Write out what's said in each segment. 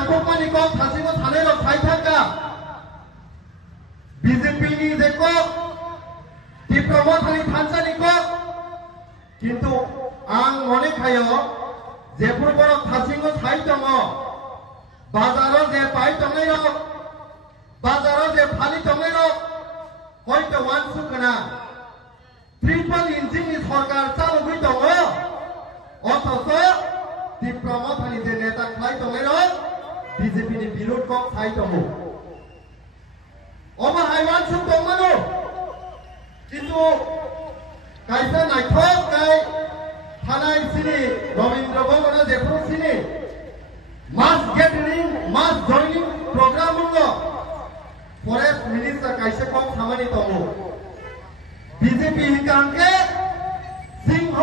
नांगौमानि को थासिमो थानाय रं थाइथांगा बीजेपी नि जेको डिप्लोमाथानि थानसानि को किन्तु आं मने खायो जेफोर बर थासिमो थाइ दङ बाजाराव जे पाइ दंनाय रं बाजाराव जे फालि दंनाय रं हयतो वानसु गोनां ट्रिपल इंजिननि सरकार चालुबाय दङ अथच डिप्लोमाथानि जे नेता खालाय दंनाय रं बीजेपी नि बिरोध को थाइ दङ अबा हाइवानसु दंमोन किन्तु कायसा नायथक गाय थानाय सिनि रवीन्द्र भवना जेफोर सिनि मास गेदरिंग मास जॉइनिंग प्रोग्राम दङ फरेस्ट मिनिस्टार कायसा को खामानि दङ बीजेपी हिकांके सिंह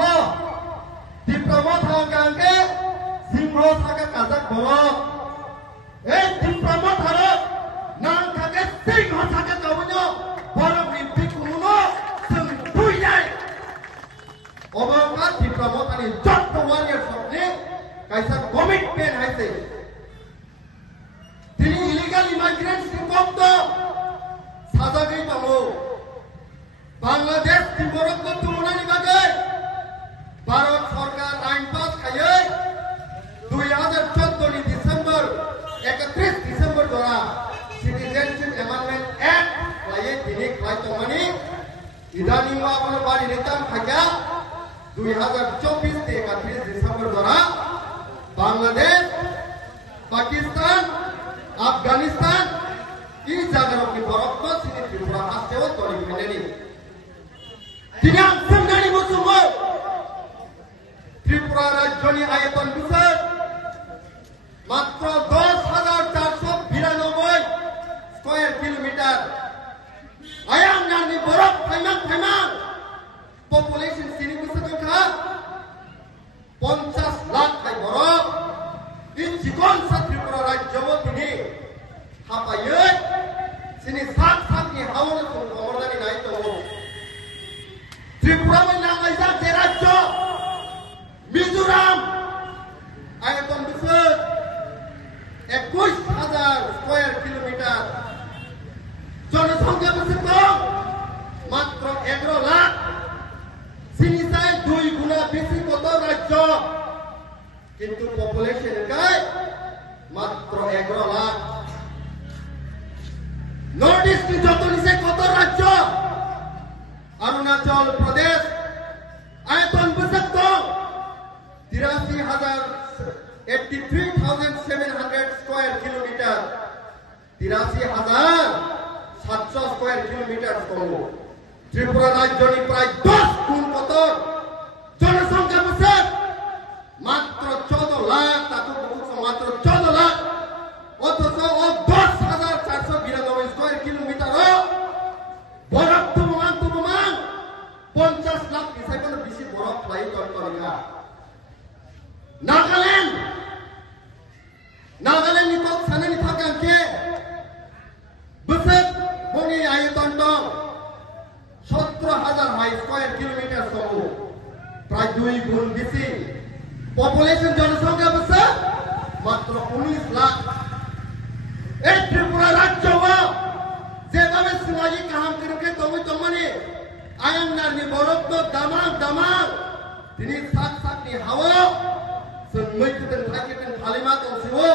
डिप्लोमा थांके सिंह थाका काजाक बरक ए डिप्लोमा थारक नां थाके सिंह थाके गावनो बरक नि बिकुनो जों दुइनाय अबका डिप्लोमा थानि जट वारियर सबनि कायसा कमिटमेन्ट हाइसे दिनै इलिगल इमाइग्रेंट्स नि कम दं साजागै दङ बांलादेश तिब्बत को तुलनानि बागै भारत सरकार आइन पास खायै 2014 नि डिसेम्बर 31 डिसेम्बर द्वारा सिटीजनशिप एमेंडमेंट एक्ट लायै दिनै खाय दंमानि इदानी वाबनो बारि नेताम खाया 2024 के 31 डिसेम्बर द्वारा बांग्लादेश पाकिस्तान अफगानिस्तान ई जागाराव की बरफ को सिनि त्रिपुरा हास्टेव तोरि फैनायनि दिनै आं सोंनानै मोसुमो त्रिपुरा राज्यनि आयतन बिसोर मात्र 10,492 स्क्वायर किलोमीटर आयाम नानि बरफ फाइमां पपुलेशन सिनि बिसोर का 50 लाख खाय बरफ इन जिकन सा त्रिपुरा राज्यव दिनै हापायै सिनि सात सातनि हावनो कमरदानि नाय दङ त्रिपुरा में नांगायजा जे राज्य मिजोराम आयतन बिसोर 21,000 स्क्वायर किलोमीटर जनसंख्या बिसोर दं मात्र 11 लाख सिनिसाय 2 गुना बेसि कत राज्य किन्तु पपुलेशन गाय मात्र 11 लाख नॉर्थ ईस्ट की जतनी से कत राज्य अरुणाचल प्रदेश आयतन बिसोर दं 83,700 स्क्वायर किलोमीटर 83,700 स्क्वायर किलोमीटर दङ त्रिपुरा राज्यनि प्राय 10 गुण कत जनसंख्या बिसोर मात्र 14 लाख ताकु बुकुक मात्र 14 लाख अथच 10,492 स्क्वायर किलोमीटर बरफ तुममान 50 लाख बिसायखौनो बिसि बरफ लायो तरिका नागालैंड नि कम सानानि थाखाय बोसोर बनि आयतन दं 17,000 हाई स्क्वायर किलोमीटर दङ प्राय 2 गुण बेसि पपुलेशन जनसंख्या बोसोर मात्र 19 लाख ए त्रिपुरा राज्यव जेभाबे सिङारि गाहाम किरुके दंमानि आयाम नारनि बरफ तो दामां दिनै सात सातनि हावाव जों मैथुदों थाइगिदों थालिमा दंसिबो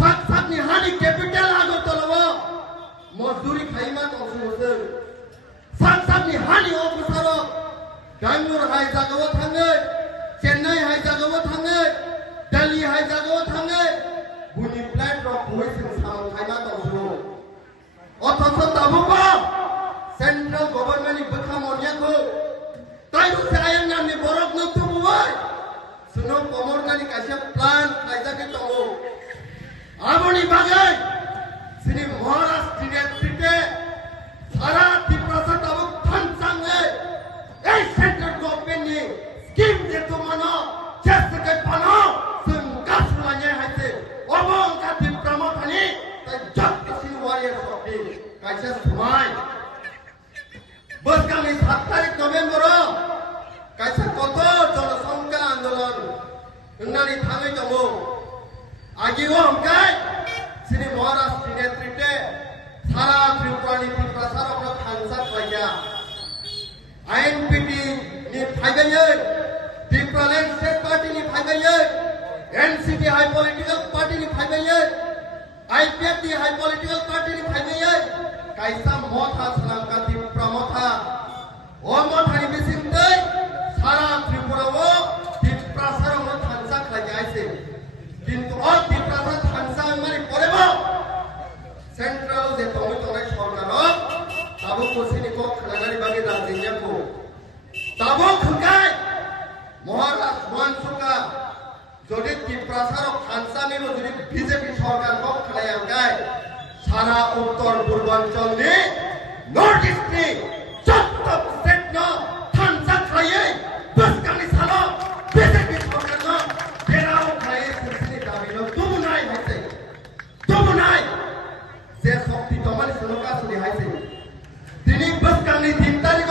सात सातनि हानि केपिटेल आगरतलाव मजदुरि खाइमा दंसिबो जों सात सातनि हानि अफिसाराव बेंगलुरु हाय जागाव थाङो चेन्नाई हाय जागाव थाङो दिल्ली हाय जागाव थाङो बुनि प्लेट रक होइसिन साम खाइमा दंसिबो अथच दाबुबो सेंट्रल गवर्नमेंट बखा मनियाखौ ताइरु सायां नामनि बरफ न तुबुबाय सुनो कमरनानि कासे प्लान खायजाके दङ आबनि बागै सिनि महाराष्ट्र स्टेटे सारा त्रिपुरा दाबु थानसाङै ए सेंट्रल गवर्नमेंट नि स्कीम जेतो मानो चेस्टके पानो जों गासुलाङै हायसे अबंका त्रिपुरा थानि ताइ जत्तिसि वारियर सबनि कासे समाय बसगामि 7 तारिख नभेम्बर कायसा कत जनसंख्या आंदोलन होननानै थाङै दङ आगिव হংকাই শ্রী মহারাষ্ট্র নেতৃত্বে সারা ত্রিপুরানি প্রচার থানসা খাইয়া INPT ni phaigaye Tripuraland State Party ni phaigaye NCP High Political Party ni phaigaye IPF ni High Political Party ni phaigaye kaisa motha Sri-Lanka Tripura motha o motha ni bisingtai sara Tripura o Tripura mo thansa khlai aise kintu o Tripura thansa mari poreba central je tomi tonai sarkar tabo kosini ko khlagari bagi rajinya ko tabo khungai Maharashtra মহানসুকা যদি ত্রিপুরাসার খানসামি যদি BJP সরকার কো খালায়াঙ্গায় সারা উত্তর পূর্বাঞ্চল নি north east নি যত state ন খানসা খাইয়ে বসকানি সালো বিজেপি সরকার ন বেরাও খাইয়ে সিসনি দাবি ন তুম নাই হইছে তুম নাই যে শক্তি তোমার সরকার সুরি হইছে তিনি বসকানি 3 তারিখ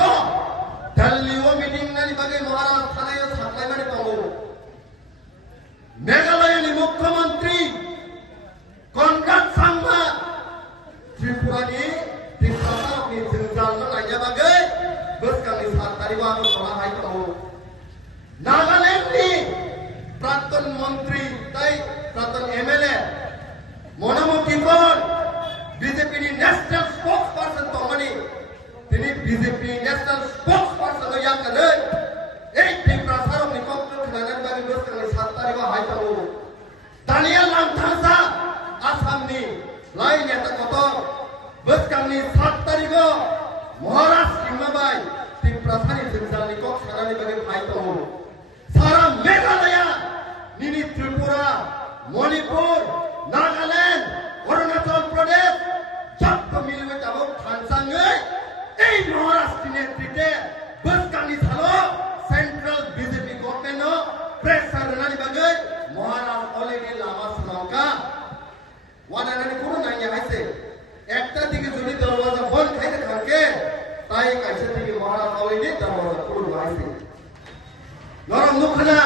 দিল্লি ও মিটিং নানি বাগে মহারাষ্ট্র থানায় সাপ্লাই মানে পাবো মেঘালয়ের মুখ্যমন্ত্রী কনরাড সাংমা ত্রিপুরানি ত্রিপুরানি জিনজাল নাইয়া বাগে বসকানি 7 তারিখ আগে বলা হয় পাবো নাগাল্যান্ডনি প্রাক্তন মন্ত্রী তাই প্রাক্তন এমএলএ মনোমতি কোন বিজেপি ন্যাশনাল স্পোকসপারসন তো মানে তিনি বিজেপি ন্যাশনাল স্পোকসপারসন হইয়া করে এই ত্রিপুরা সারক নিকট খানার বাগে বসকানি 7 তারিখ হাইতাও দানিয়াল লামথাসা আসামনি লাই নেতা কত বসকানি 7 তারিখ মহারাষ্ট্র কিমাবাই ত্রিপুরা সারি জিনজাল নিকট খানার বাগে হাইতাও সারা মেঘালয় নিনি ত্রিপুরা মণিপুর নাগাল্যান্ড অরুণাচল প্রদেশ যত মিলবে যাবো খানসাঙ্গে এই মহারাষ্ট্র নেতৃত্বে বসকানি সালো সেন্ট্রাল বিজেপি গভর্নমেন্ট প্রেসার নানি বাগে মহারাষ্ট্র অলরেডি লামা শ্রীলঙ্কা ওয়ানানি কোনো নাই আইছে একটা দিকে যদি দরওয়াজা বন্ধ খাইতে থাকে তাই কাছে দিকে মহারাষ্ট্র অলরেডি দরওয়াজা খুলে আইছে নরম মুখনা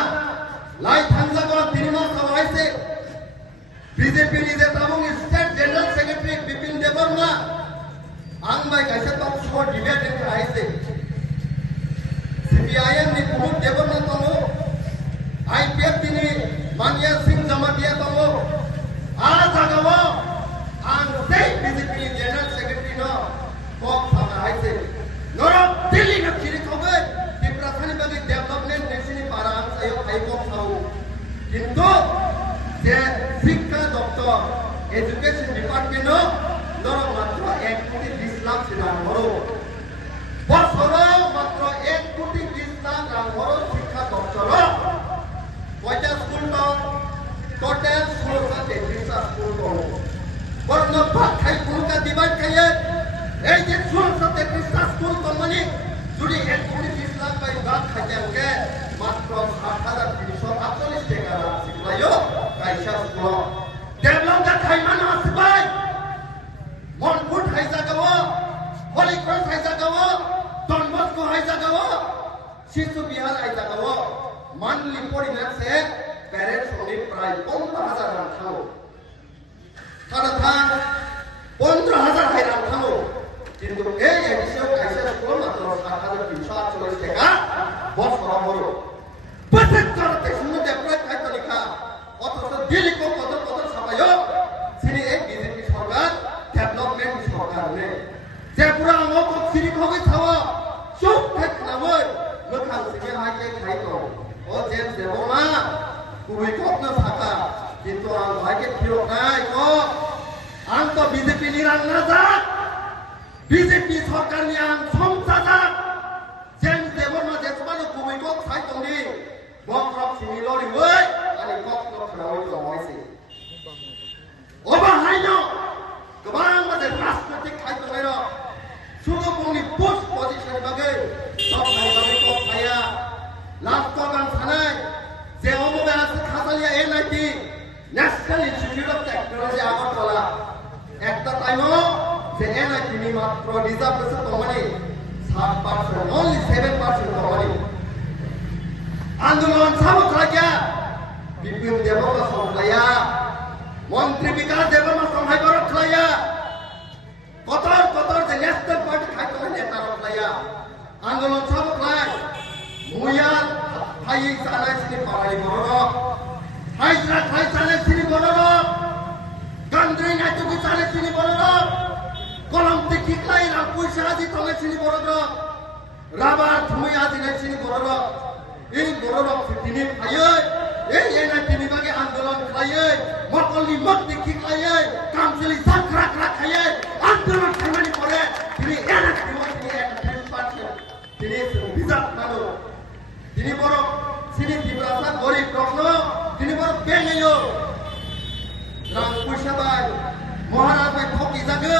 লাই থানজা গো 3 মাস আইছে বিজেপি নিদে তাবং state general secretary Bipin Debbarma आंबाय कैसे तो शोर डिबेट के आइसे सीपीआईएम नि कुमुद देवबर्मा तंगो आईपीएफ नि मान्या सिंह जमातिया तंगो आ जागावो आं से बीजेपी जनरल सेक्रेटरी न कॉप सागा आइसे नरो दिल्ली न खिरि खबे त्रिपुरा थानि बागे डेवलपमेंट नेशननि पारा आं सायो हाई कॉप साउ किंतु जे शिक्षा दप्तर एजुकेशन डिपार्टमेंट न नरो मात्र 1 कोटी 20 लाख রাং হরো বছরে মাত্র 1 কোটি 20 লাখ রাং হরো শিক্ষা দপ্তর কয়টা স্কুল তো টোটাল 1633টা স্কুল তো বর্ণ ভাগ খাই কোনটা ডিভাইড খাইয়ে এই যে 1633টা স্কুল তো মানে যদি 1 কোটি 20 লাখ বাই ভাগ খাইয়াকে মাত্র 7348 টাকা শিখলায়ো কাইসা স্কুল ডেভেলপমেন্ট খাইমানো আছে ভাই মনপুর হাইজাগাও হলি ক্রস হাইজাগাও ডনবস্কো হাইজাগাও শিশু বিহার হাইজাগাও মানলি পরিমাণে প্যারেন্টস হলি প্রায় 15000 রাং থাও তারা 15000 হাই রাং থাও কিন্তু এই এডিশন কাইসা স্কুল মাত্র 7348 টাকা বছর হলো প্রত্যেক করতে শুনে ডেভেলপ খাইতে লেখা অথচ দিল্লি কো কত সাবায়ো সিনি এই বিজেপি সরকার डेवलपमेंट सरकार ने जेपुरा आंगो को सिरि खबै थावा सब फेक नावै मोखां सिगे हाके खाइतो ओ जेम जेबोमा कुबै कपना साका किन्तु आं हाके फिरो नाय को आं तो बीजेपी नि रां ना जा बीजेपी सरकार नि आं समसा जा जेम जेबोमा जेसमानो कुबै कप खाइतोनि बक्रप सिनि लरि वै आनि कपना खावै जमाइसे ओबा हाइनो गोबां माने राजनीतिक खायदोंनाय सुबुंनि पोस्ट पजिशन बागै सबनाय बागै को खाया लास्ट गान थानाय जे अमबे आसे खासालिया NIT national institute of technology Agartala একটা টাইমও যে এনআইটি নি মাত্র রিজার্ভেশন কমানি 7% only 7% কমানি আন্দোলন সামগ্রিক বিপিন দেববর্মা সরকারিয়া মন্ত্রী বিকাশ দেববর্মা সহায় বরক খাইয়া কতর যে ন্যাশনাল পার্টি খাইতো নেতা রখাইয়া আন্দোলন সব খাই মুয়া হাই সালাই সিনি পাড়াই বড় হাইসরা খাই সালাই সিনি বড় গান্দ্রি নাইতুকি সালাই সিনি বড় কলম দেখি খাই রাম পয়সা আজি তলে সিনি বড় রাবার ধুই আজি নাই সিনি বড় এই বড় তিনি খাইয়ে এই এনা তিনি বাগে আন্দোলন খাইয়ে মকলি মত দেখি খাইয়ে কামসলি সাকরা খাইয়ে আন্দোলন খাইমানি পরে তিনি এনা তিনি একটা ফিল্ম পাচ্ছে তিনি বিজাত মানুষ তিনি বড় সিনি ত্রিপুরা গরিব প্রশ্ন তিনি বড় বেঙ্গেও রাম পয়সা বাই মহারাজ বাই ঠকি যাগে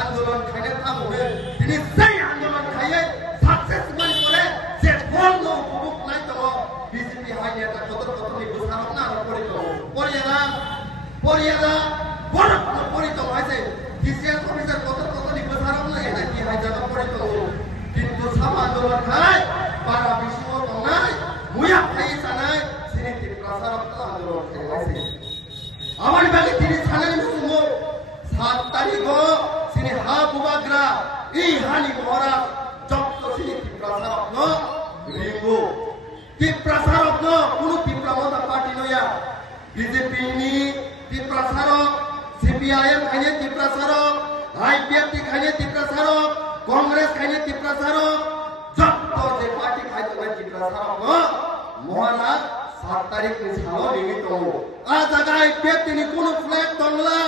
আন্দোলন খাইয়ে থামবে তিনি সেই আন্দোলন খাইয়ে সাকসেসফুল করে যে ফল নো উপভোগ নাই তো বিজেপি হাই নেতা কতনি বুঝারক না পরিত পরিয়াদা বড় পরিত হয়েছে ডিসিএস অফিসার কতনি বুঝারক না এটা কি হাই জায়গা পরিত কিন্তু সব আন্দোলন খাই পারা বিশ্ব নাই মুয়া খাই সানাই সিনি প্রসারক আন্দোলন খাইছে আমার বাকি তিনি ছানাই মুসুমো 7 তারিখ সিনি হা বুবাগ্রা এই হানি মহারাজ যত সিনি প্রসারক ন রিঙ্গু প্রসারক ন কোন ত্রিপুরা পার্টি নয়া বিজেপি নি প্রসারক সিপিআইএম খাইনে প্রসারক আইপিএফ খাইনে প্রসারক কংগ্রেস খাইনে প্রসারক যত যে পার্টি খাইতো প্রসারক ন মহারাজ 7 তারিখ নি সালো নিমিত আ জায়গায় ব্যক্তি কোন ফ্ল্যাগ তংলা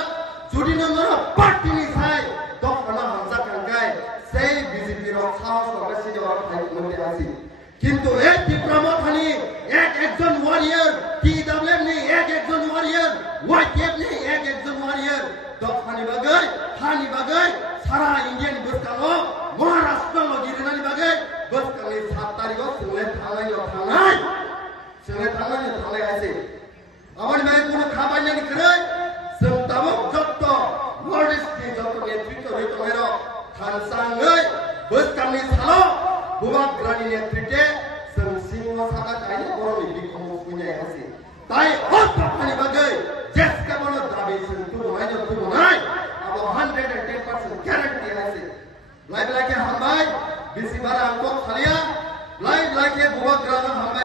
যদি নন্দন পার্টি নি খাই তখন হামজা কাঙ্গাই সেই বিজেপির সাহস করে সিনিয়র খাই মধ্যে আসি কিন্তু এই ত্রিপুরা মথানি একজন ওয়ারিয়র টিডব্লিউএম নি একজন ওয়ারিয়র ওয়াইটিএফ নি একজন ওয়ারিয়র দফানি বাগাই হানি বাগাই সারা ইন্ডিয়ান বস্তানো মহারাষ্ট্র গিরিনানি বাগাই বস্তানি 7 তারিখ সুলে থানাই আছে আমার মেয়ে কোনো খাবার জানি করে সন্তাবক যত নর্থ যত নেতৃত্ব হইতো এর থানসাঙ্গই বস্তানি সালো বুবাগ্রানি নেতৃত্বে সিংহ শাখা চাইলে বড় বিক্ষোভ শুনে আছে তাই অস্ত্রখানি বাগাই চেষ্টা বড় দাবি কিন্তু নাই আব 110% গ্যারান্টি আছে লাইভ লাইকে হামবাই বেশি বার আঙ্ক খালিয়া লাইভ লাইকে বুবাগ্রানা হামবাই